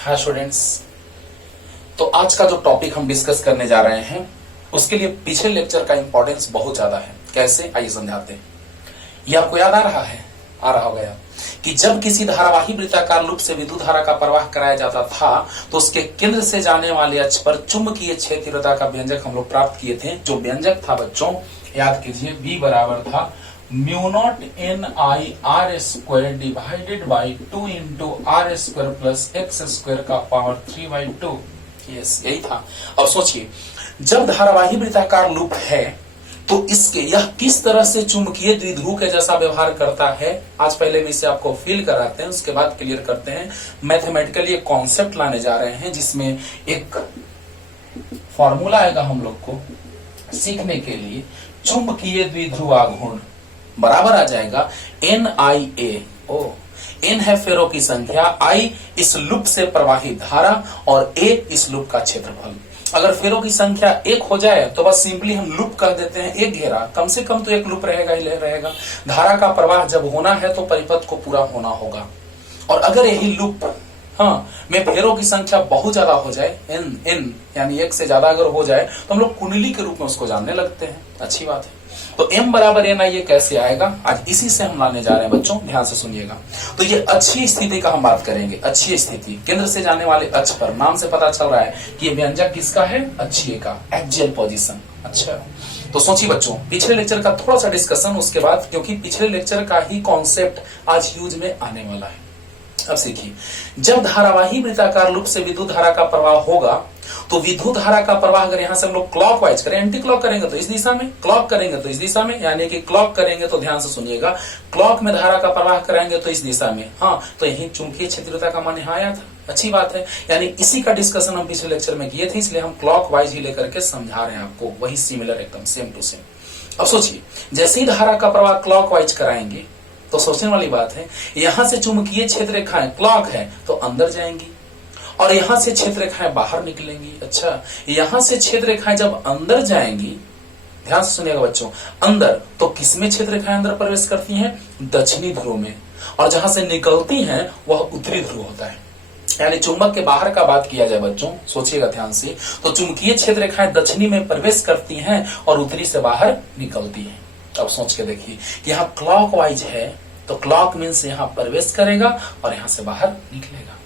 Hi students. तो आज का जो टॉपिक हम डिस्कस करने जा रहे हैं उसके लिए पिछले लेक्चर का इंपॉर्टेंस बहुत ज्यादा है। कैसे, आइए समझाते हैं। ये आपको याद आ रहा है, आ रहा होगा कि जब किसी धारावाही वृत्ताकार लूप से विद्युत धारा का प्रवाह कराया जाता था तो उसके केंद्र से जाने वाले अक्ष पर चुंबकीय क्षेत्र तीव्रता का व्यंजक हम लोग प्राप्त किए थे। जो व्यंजक था बच्चों, याद कीजिए, B बराबर था म्यू0 NI/R² divided by 2 into R² plus x² का पावर 3/2। यस, यही था। अब सोचिए, जब धारावाही वृत्ताकार लूप है तो इसके यह किस तरह से चुंबकीय द्विध्रुव के जैसा व्यवहार करता है। आज पहले में इसे आपको फील कराते हैं, उसके बाद क्लियर करते हैं। मैथमेटिकली एक कॉन्सेप्ट लाने जा रहे हैं जिसमें एक फॉर्मूला आएगा हम लोग को सीखने के लिए। चुंबकीय द्विध्रुव आघूर्ण बराबर आ जाएगा NIA। N है फेरो की संख्या, I इस लूप से प्रवाहित धारा और A इस लूप का क्षेत्रफल। अगर फेरो की संख्या 1 हो जाए तो बस सिंपली हम लूप कह देते हैं, एक घेरा, कम से कम तो एक लूप रहेगा ही रहेगा। धारा का प्रवाह जब होना है तो परिपथ को पूरा होना होगा। और अगर यही लूप में फेरो की संख्या बहुत ज्यादा हो जाए, n यानी 1 से ज्यादा अगर हो जाए तो हम लोग कुंडली के रूप में उसको जानने लगते हैं। अच्छी बात है। तो m बराबर NI ये कैसे आएगा, आज इसी से हम लाने जा रहे हैं बच्चों, ध्यान से सुनिएगा। तो ये अच्छी स्थिति का हम बात करेंगे। अच्छी स्थिति, केंद्र से जाने वाले अक्ष पर, नाम से पता चल रहा है कि ये व्यंजक किसका है, अक्षीय का, एक्सियल पोजीशन। अच्छा, तो सोचिए बच्चों, पिछले लेक्चर का थोड़ा सा डिस्कशन उसके बाद, क्योंकि पिछले लेक्चर का ही कॉन्सेप्ट आज यूज में आने वाला है। अब सीखिए, जब धारावाही वृत्ताकार लूप से विद्युत धारा का प्रवाह होगा तो विद्युत धारा का प्रवाह अगर यहां से हम लोग क्लॉकवाइज करें, एंटी क्लॉक करेंगे तो इस दिशा में, क्लॉक करेंगे तो इस दिशा में, यानी कि क्लॉक करेंगे तो ध्यान से सुनिएगा, क्लॉक में धारा का प्रवाह कराएंगे तो इस दिशा में। तो यही चुंबकीय क्षेत्रता का मान यहाँ आया था। अच्छी बात है, यानी इसी का डिस्कशन हम पिछले लेक्चर में किए थे, इसलिए हम क्लॉकवाइज ही लेकर के समझा रहे हैं आपको, वही सिमिलर, एकदम सेम टू सेम। अब सोचिए, जैसे ही धारा का प्रवाह क्लॉकवाइज कराएंगे तो सोचने वाली बात है, यहां से चुंबकीय क्षेत्र रेखाएं, क्लॉक है तो अंदर जाएंगी और यहां से क्षेत्र रेखाएं बाहर निकलेंगी। अच्छा, यहां से क्षेत्र रेखाएं जब अंदर जाएंगी, ध्यान से सुनिएगा बच्चों, अंदर तो किसमें क्षेत्र रेखाएं अंदर प्रवेश करती हैं, दक्षिणी ध्रुव में, और जहां से निकलती हैं वह उत्तरी ध्रुव होता है। यानी चुंबक के बाहर का बात किया जाए बच्चों, सोचिएगा ध्यान से, तो चुंबकीय क्षेत्र रेखाएं दक्षिणी में प्रवेश करती हैं और उत्तरी से बाहर निकलती हैं। अब सोच के देखिए, यहाँ क्लॉकवाइज है तो क्लॉक मीन्स यहाँ प्रवेश करेगा और यहाँ से बाहर निकलेगा।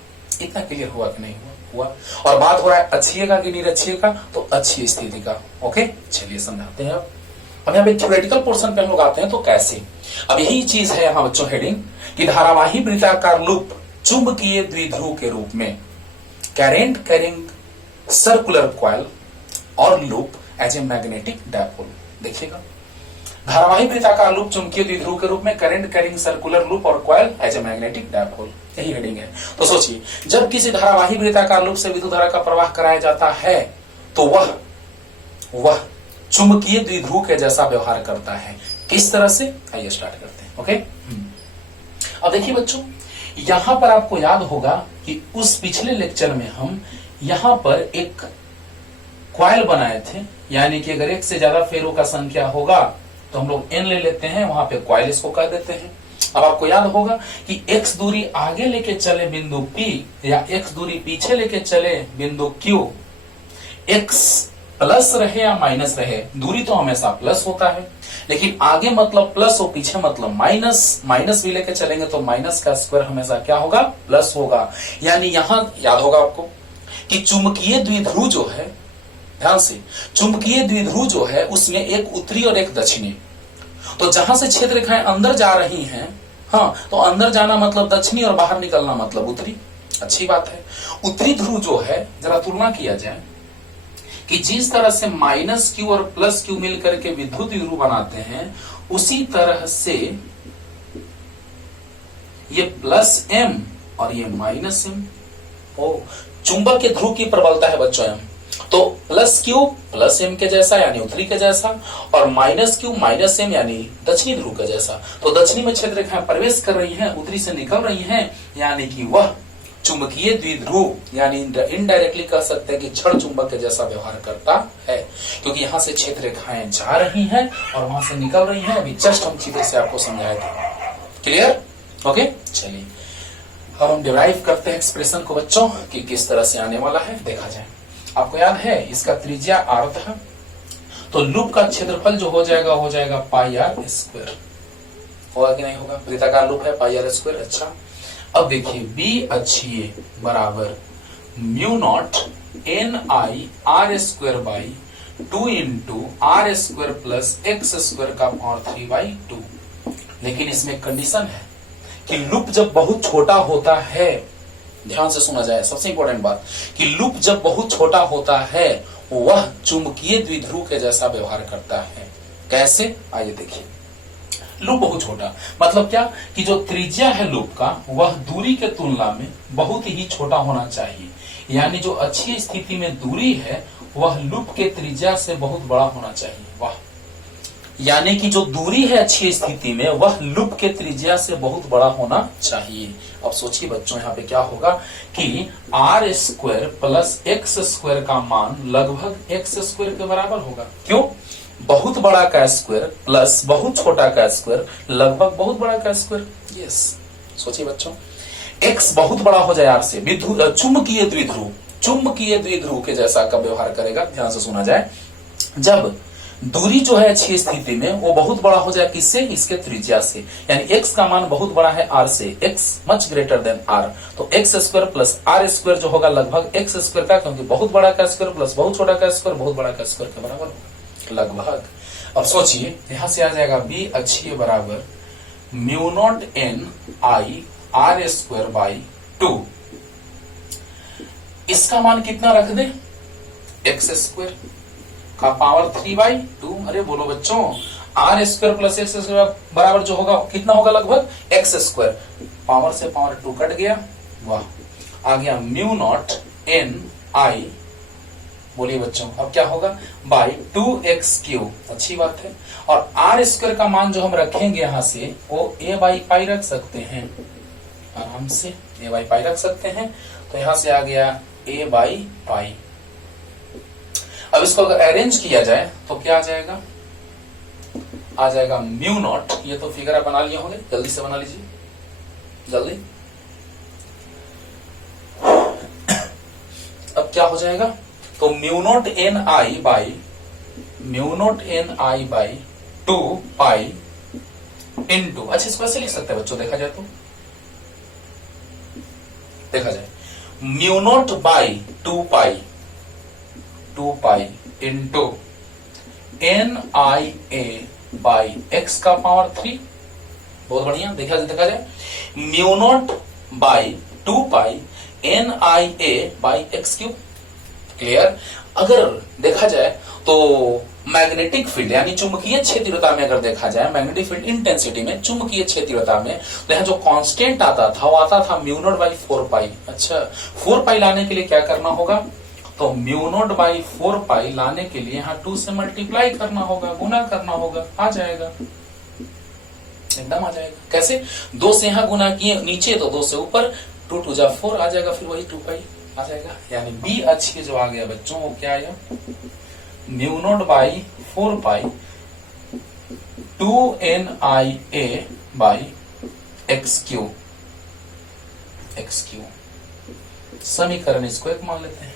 इतना क्लियर हुआ कि नहीं हुआ? और बात हो रहा है अक्षीय का कि निरक्षीय का, तो अक्षीय स्थिति का। ओके, चलिए समझाते हैं। अब यहाँ पे थ्योरेटिकल पोर्शन पे हम लोग आते हैं, तो कैसे। अब यही चीज है यहाँ बच्चों हेडिंग कि धारावाही वृत्ताकार लूप चुंबकीय द्विध्रुव के रूप में, करंट कैरिंग सर्कुलर कॉइल और loop as a magnetic dipole. देखिएगा, धारावाही वृत्ताकार लूप चुंबकीय द्विध्रुव के रूप में, करंट कैरिंग सर्कुलर लूप और coil as a magnetic dipole, यही हेडिंग है। तो सोचिए, जब किसी धारावाही वृत्ताकार लूप से विद्युत धारा का प्रवाह कराया जाता है तो वह चुंबकीय द्विध्रुव के जैसा व्यवहार करता है। किस तरह से, आइए स्टार्ट करते हैं। ओके, अब देखिए बच्चों, यहां पर आपको याद होगा कि उस पिछले लेक्चर में हम यहां पर एक कॉइल बनाए थे, यानी कि अगर एक से ज्यादा फेरो का संख्या होगा तो हम लोग n ले लेते हैं, वहां पे कॉइल इसको कह देते हैं। अब आपको याद होगा कि x दूरी आगे लेके चले बिंदु P या x दूरी पीछे लेके चले बिंदु Q, x प्लस रहे या माइनस रहे, दूरी तो हमेशा प्लस होता है, लेकिन आगे मतलब प्लस और पीछे मतलब माइनस। माइनस भी लेके चलेंगे तो माइनस का स्क्वायर हमेशा क्या होगा, प्लस होगा। यानी यहां याद होगा आपको कि चुंबकीय द्विध्रुव जो है, ध्यान से, चुंबकीय द्विध्रुव जो है उसमें एक उत्तरी और एक दक्षिणी। तो जहां से क्षेत्र रेखाएं अंदर जा रही हैं, तो अंदर जाना मतलब दक्षिणी और बाहर निकलना मतलब उत्तरी। अच्छी बात है। उत्तरी ध्रुव जो है, जरा तुलना किया जाए कि जिस तरह से माइनस क्यू और प्लस क्यू मिल करके विद्युत द्विध्रुव बनाते हैं, उसी तरह से ये प्लस एम और ये माइनस एम, चुंबक के ध्रुव की प्रबलता है बच्चों एम। तो प्लस क्यू प्लस एम के जैसा यानी उत्तरी के जैसा, और माइनस क्यू माइनस एम यानी दक्षिणी ध्रुव के जैसा। तो दक्षिणी में क्षेत्र रेखाएं प्रवेश कर रही हैं, उत्तरी से निकल रही हैं, यानी कि वह चुंबकीय द्विध्रुव, यानी इनडायरेक्टली कह सकते हैं कि क्षण चुंबक के जैसा व्यवहार करता है, क्योंकि यहां से क्षेत्र रेखाएं जा रही हैं और वहां से निकल रही हैं। अभी जस्ट हम चित्र से आपको समझाए थे। क्लियर? ओके, चलिए अब हम डिराइव करते हैं एक्सप्रेशन को बच्चों कि किस तरह से आने वाला है, देखा जाए। आपको याद है इसका त्रिज्या r था, तो लूप का क्षेत्रफल जो हो जाएगा पाई आर स्क्वायर। होगा कि नहीं होगा? वृत्ताकार लूप है, पाई आर स्क्वायर। अच्छा, अब देखिए बी अक्षीय बराबर mu naught N I R square by 2 into R square plus X square का पावर 3/2। लेकिन इसमें कंडीशन है कि लूप जब बहुत छोटा होता है, ध्यान से सुना जाए, सबसे इंपॉर्टेंट बात कि लूप जब बहुत छोटा होता है वह चुंबकीय द्विध्रुव के जैसा व्यवहार करता है। कैसे? आइए देखिए। लूप बहुत छोटा मतलब क्या कि जो त्रिज्या है लूप का वह दूरी के तुलना में बहुत ही छोटा होना चाहिए, यानी जो अच्छी स्थिति में दूरी है वह लूप के त्रिज्या से बहुत बड़ा होना चाहिए। वाह, यानी कि जो दूरी है अच्छी स्थिति में वह लूप के त्रिज्या से बहुत बड़ा होना चाहिए। अब सोचिए बच्चों, यहाँ पे क्या होगा कि R square plus X square का मान लगभग एक्स स्क्वायर के बराबर होगा। क्यों? बहुत बड़ा का स्क्वायर प्लस बहुत छोटा का स्क्वायर लगभग बहुत बड़ा का स्क्वायर। यस, सोचिए बच्चों, एक्स बहुत बड़ा हो जाए आर से, चुंबकीय द्विध्रुव के जैसा का व्यवहार करेगा। ध्यान से सुना जाए, जब दूरी जो है अच्छी स्थिति में वो बहुत बड़ा हो जाए किससे? इसके त्रिज्या से, यानी x का मान बहुत बड़ा है r से, x much greater than r, तो X square plus R square जो होगा लगभग एक्स स्क्वायर का, क्योंकि बहुत बड़ा का स्क्वायर प्लस बहुत छोटा का स्क्वायर बहुत बड़ा का स्क्वायर के बराबर होगा लगभग। अब सोचिए, यहां से आ जाएगा b अक्षीय बराबर mu naught N I R square by 2। इसका मान कितना रख दे? एक्स स्क्वायर का पावर 3/2। अरे बोलो बच्चों, R square plus X square बराबर जो होगा कितना होगा? लगभग एक्स स्क्वायर। पावर से पावर 2 कट गया, वाह, आ गया म्यू नॉट एन आई, बोलिए बच्चों अब क्या होगा? By 2x³। अच्छी बात है। और आर स्क्वायर का मान जो हम रखेंगे यहां से वो a बाई पाई रख सकते हैं, आराम से a बाई पाई रख सकते हैं। तो यहां से आ गया a बाई पाई। अब इसको अगर अरेंज किया जाए तो क्या आ जाएगा? आ जाएगा म्यू नॉट, ये तो फिगर आप बना लिए होंगे, जल्दी से बना लीजिए, जल्दी। अब क्या हो जाएगा? तो mu naught N I by 2 pi into, अच्छा इसको ऐसे लिख सकते हैं बच्चों, देखा जाए तो, देखा जाए mu naught by 2 pi into N I A by X का पावर 3। बहुत बढ़िया, देखा जाए mu naught by 2 pi N I A by X cube. Clear? अगर देखा जाए तो मैग्नेटिक फील्ड यानी चुंबकीय क्षेत्रता में अगर देखा जाए, मैग्नेटिक फील्ड इंटेंसिटी में, चुंबकीय क्षेत्रता में, तो यहाँ जो कांस्टेंट आता था वो आता था म्यू नॉट बाई 4 पाई। अच्छा, 4 पाई लाने के लिए क्या करना होगा? तो म्यू नॉट बाई 4 पाई लाने के लिए यहाँ 2 से मल्टीप्लाई करना होगा, गुना करना होगा, आ जाएगा, एकदम आ जाएगा। कैसे? 2 से यहाँ गुना किए नीचे तो 2 से ऊपर, 2 2 जा 4 आ जाएगा, फिर वही 2 पाई आ जाएगा। यानी बी अक्षीय जो आ गया बच्चों वो क्या आया? Mu naught by 4 pi 2 N I A by X cube. समीकरण इसको एक मान लेते हैं।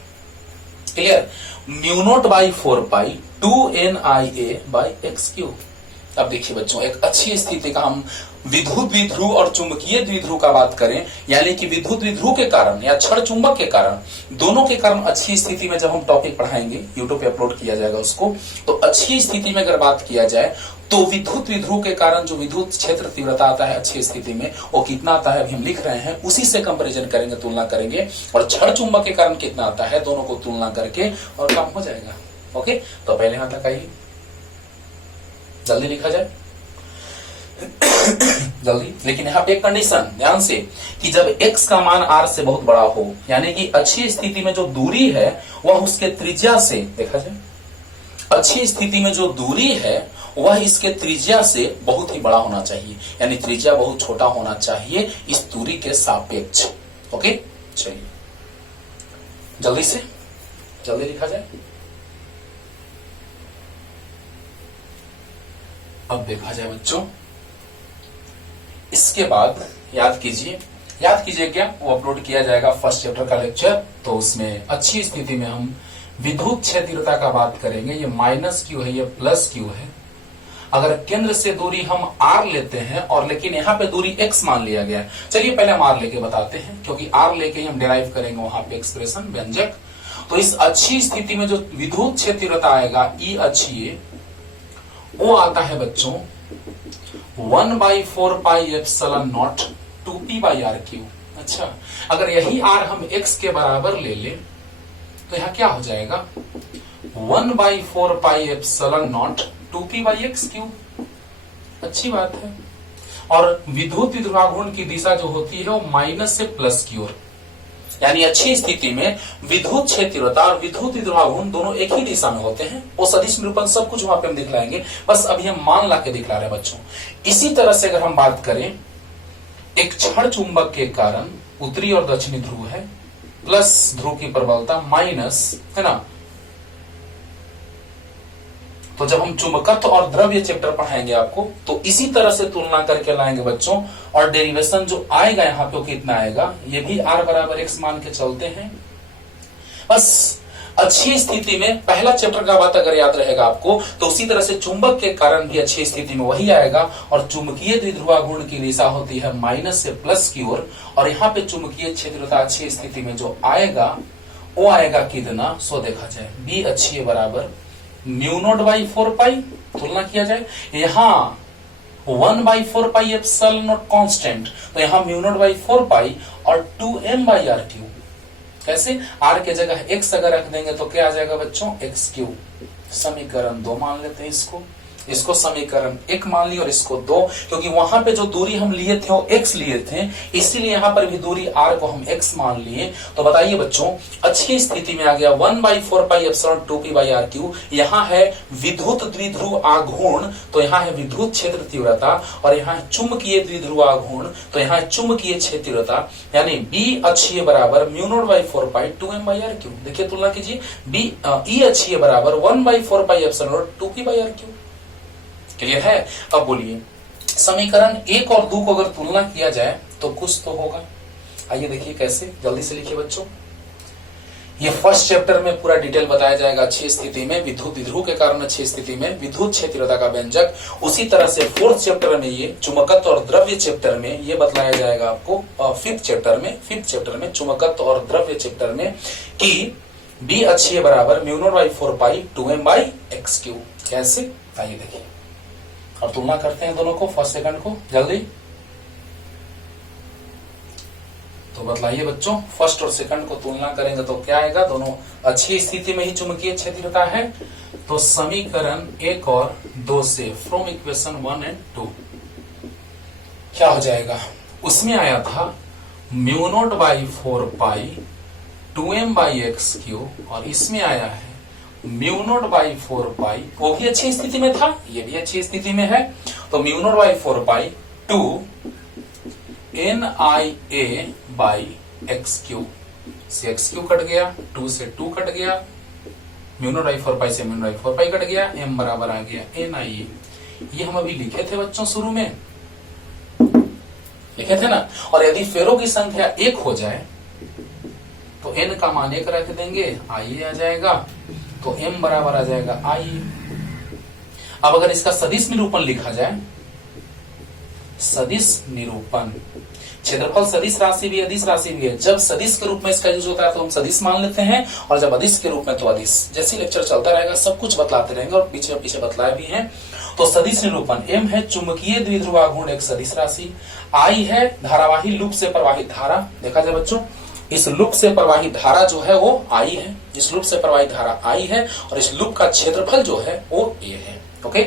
Clear? Mu naught by 4 pi 2 N I A by X cube. अब देखिए बच्चों, एक अच्छी स्थिति का हम विद्युत द्विध्रुव और चुंबकीय द्विध्रुव का बात करें, यानी कि विद्युत द्विध्रुव के कारण या क्षण चुंबक के कारण, दोनों के कारण अच्छी स्थिति में जब हम टॉपिक पढ़ाएंगे, यूट्यूब पे अपलोड किया जाएगा उसको, तो अच्छी स्थिति में अगर बात किया जाए तो विद्युत द्विध्रुव के कारण जो विद्युत क्षेत्र तीव्रता आता है अच्छी स्थिति में वो कितना आता है अभी हम लिख रहे हैं, उसी से कंपैरिजन करेंगे, तुलना करेंगे, और क्षण चुंबक के कारण कितना आता है दोनों को तुलना करके और काम हो जाएगा। ओके, तो पहले यहां तक आइए, जल्दी लिखा जाए जल्दी। लेकिन यहाँ पे एक कंडीशन ध्यान से कि जब x का मान r से बहुत बड़ा हो, यानी कि अच्छी स्थिति में जो दूरी है वह उसके त्रिज्या से, देखा जाए अच्छी स्थिति में जो दूरी है वह इसके त्रिज्या से बहुत ही बड़ा होना चाहिए, यानी त्रिज्या बहुत छोटा होना चाहिए इस दूरी के सापेक्ष। ओके, चलिए जल्दी से जल्दी लिखा जाए। अब देखा जाए बच्चों, इसके बाद याद कीजिए याद कीजिए क्या, वो अपलोड किया जाएगा फर्स्ट चैप्टर का लेक्चर। तो उसमें अच्छी स्थिति में हम विद्युत क्षेत्रता का बात करेंगे। ये माइनस क्यू है, ये प्लस क्यू है। अगर केंद्र से दूरी हम r लेते हैं और लेकिन यहाँ पे दूरी x मान लिया गया है, चलिए पहले हम r लेके बताते हैं, क्योंकि r लेके ही हम डिराइव करेंगे वहां पे एक्सप्रेशन व्यंजक। तो इस अच्छी स्थिति में जो विद्युत क्षेत्रता आएगा ई अच्छी, वो आता है बच्चों 1/4 pi epsilon naught 2p by R cube. अच्छा, अगर यही r हम x के बराबर ले ले तो यहाँ क्या हो जाएगा 1/4 pi epsilon naught 2p by X cube. अच्छी बात है। और विद्युत द्विध्रुवाघूर्ण की दिशा जो होती है वो माइनस से प्लस की ओर, यानी अच्छी स्थिति में विद्युत क्षेत्रता और विद्युत द्विध्रुवाघूर्ण दोनों एक ही दिशा में होते हैं। वो सदिश निरूपण सब कुछ वहां पे हम दिखलाएंगे, बस अभी हम मान ला के दिखला रहे हैं बच्चों। इसी तरह से अगर हम बात करें, एक क्षण चुंबक के कारण उत्तरी और दक्षिणी ध्रुव है, प्लस ध्रुव की प्रबलता माइनस है ना। तो जब हम चुंबकत्व और द्रव्य चैप्टर पढ़ाएंगे आपको, तो इसी तरह से तुलना करके लाएंगे बच्चों। और डेरिवेशन जो आएगा यहाँ पे कितना आएगा, ये भी r बराबर x मान के चलते हैं। बस अच्छी स्थिति में पहला चैप्टर का बात अगर याद रहेगा आपको, तो उसी तरह से चुंबक के कारण भी अच्छी स्थिति में वही आएगा। और चुंबकीय द्विध्रुवाघूर्ण की दिशा होती है माइनस से प्लस की ओर, और यहाँ पे चुंबकीय क्षेत्रता अच्छी स्थिति में जो आएगा वो आएगा कितना, सो देखा जाए b अच्छी बराबर μ0/4 पाई। तुलना किया जाए, यहाँ 1/4 पाई एप्सिलॉन नॉट कांस्टेंट, तो यहाँ μ0/4 पाई और 2m/r क्यूब। कैसे, r के जगह x अगर रख देंगे तो क्या आ जाएगा बच्चों, x क्यूब। समीकरण 2 मान लेते हैं इसको समीकरण 1 मान ली और इसको 2, क्योंकि वहां पे जो दूरी हम लिए थे वो x लिए थे, इसीलिए यहां पर भी दूरी r को हम x मान लिए। तो बताइए बच्चों, अच्छी स्थिति में आ गया 1/4 pi epsilon 2p by R cube. यहाँ है विद्युत द्विध्रुव आघूर्ण, तो यहाँ है विद्युत क्षेत्र तीव्रता, और यहाँ है चुंबकीय द्विध्रुव आघूर्ण, तो यहाँ है चुंबकीय क्षेत्रता, यानी b अक्षीय बराबर μ0/4 पाई 2m बाई आर क्यू। देखिए तुलना कीजिए, e अक्षीय बराबर 1/4 pi epsilon 2p by R cube. Clear है। अब बोलिए, समीकरण 1 और 2 को अगर तुलना किया जाए तो कुछ तो होगा। आइए देखिए कैसे, जल्दी से लिखिए बच्चों। ये फर्स्ट चैप्टर में पूरा डिटेल बताया जाएगा अच्छी स्थिति में विद्युत द्विध्रुव के कारण अच्छी स्थिति में विद्युत क्षेत्रता का व्यंजक। उसी तरह से फोर्थ चैप्टर में ये चुंबकत्व और द्रव्य चैप्टर में ये बतलाया जाएगा आपको। फिफ्थ चैप्टर में चुंबकत्व और द्रव्य चैप्टर में कि b अक्षीय बराबर μ0/4 पाई 2m बाई एक्स क्यूब। कैसे, आइए देखिए और तुलना करते हैं दोनों को, फर्स्ट सेकंड को जल्दी। तो बतलाइए बच्चों, फर्स्ट और सेकंड को तुलना करेंगे तो क्या आएगा, दोनों अच्छी स्थिति में ही चुंबकीय क्षेत्रता है। तो समीकरण 1 और 2 से फ्रॉम इक्वेशन 1 एंड 2 क्या हो जाएगा, उसमें आया था μ0/4 पाई 2m बाई एक्स क्यूब, और इसमें आया है μ0/4 पाई, वो भी अच्छी स्थिति में था, ये भी अच्छी स्थिति में है। तो μ0/4 पाई 2 NIA बाई एक्स क्यूब, से एक्स क्यूब कट गया, 2 से 2 कट गया, μ0/4 पाई से μ0/4 पाई कट गया, m बराबर आ गया NIA। ये हम अभी लिखे थे बच्चों, शुरू में लिखे थे ना। और यदि फेरों की संख्या 1 हो जाए तो n का मान 1 रख देंगे, IA आ जाएगा, तो m बराबर आ जाएगा I। अब अगर इसका सदिश निरूपण लिखा जाए, सदिश निरूपण, क्षेत्रफल सदिश राशि भी अदिश राशि भी है। जब सदिश के रूप में इसका यूज होता है तो हम सदिश मान लेते हैं, और जब अदिश के रूप में तो अदिश। जैसे लेक्चर चलता रहेगा सब कुछ बतलाते रहेंगे, और पीछे पीछे बतलाए भी हैं। तो सदिश निरूपण, m है चुंबकीय द्विध्रुवाघूर्ण एक सदिश राशि, I है धारावाही लूप से प्रवाहित धारा। देखा जाए बच्चों, इस लूप से प्रवाहित धारा जो है वो I है, इस लूप से प्रवाहित धारा I है, और इस लूप का क्षेत्रफल जो है वो A है। ओके,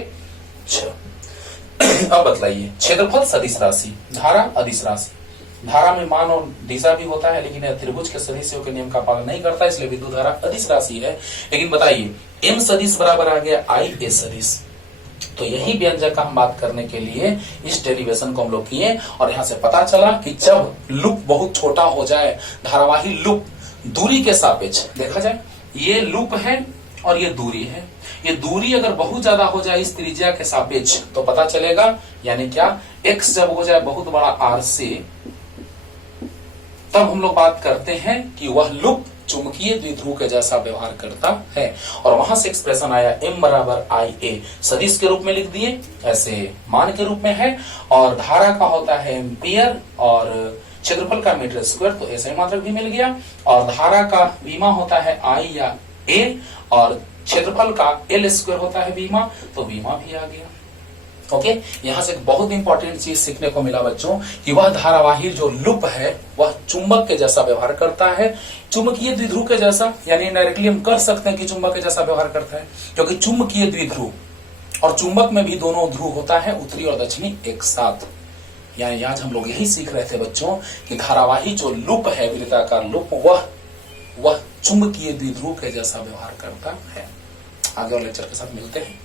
चलो अब बतलाइए, क्षेत्रफल सदिश राशि, धारा अदिश राशि। धारा में मान और दिशा भी होता है, लेकिन त्रिभुज के सदिशों के नियम का पालन नहीं करता, इसलिए विद्युत धारा अदिश राशि है। लेकिन बताइए, m सदिश बराबर आ गया I A सदिश। तो यही व्यंजक का हम बात करने के लिए इस डेरिवेशन को हम लोग किए, और यहां से पता चला कि जब लूप बहुत छोटा हो जाए, धारावाही लूप दूरी के सापेक्ष देखा जाए, ये लूप है और ये दूरी है, ये दूरी अगर बहुत ज्यादा हो जाए इस त्रिज्या के सापेक्ष तो पता चलेगा, यानी क्या, x जब हो जाए बहुत बड़ा r से, तब हम लोग बात करते हैं कि वह लूप चुंबकीय द्विध्रुव के जैसा व्यवहार करता है। और वहां से एक्सप्रेशन आया m बराबर आई ए, सदिश के रूप में लिख दिए, ऐसे मान के रूप में है, और धारा का होता है एम्पियर और क्षेत्रफल का मीटर स्क्वायर, तो ऐसे मात्रक भी मिल गया। और धारा का बीमा होता है आई या ए, और क्षेत्रफल का एल स्क्वायर होता है बीमा, तो बीमा भी आ गया। ओके, यहां से एक बहुत इंपॉर्टेंट चीज सीखने को मिला बच्चों कि वह धारावाही जो लूप है वह चुंबक के जैसा व्यवहार करता है, चुंबकीय द्विध्रुव के जैसा, यानी डायरेक्टली हम कर सकते हैं कि चुंबक के जैसा व्यवहार करता है, क्योंकि चुंबकीय द्विध्रुव और चुंबक में भी दोनों ध्रुव होता है, उत्तरी और दक्षिणी एक साथ। यानी आज हम लोग यही सीख रहे थे बच्चों कि धारावाही जो लूप है, वृत्ताकार लूप, वह चुंबकीय द्विध्रुव के जैसा व्यवहार करता है। आगे और लेक्चर के साथ मिलते हैं।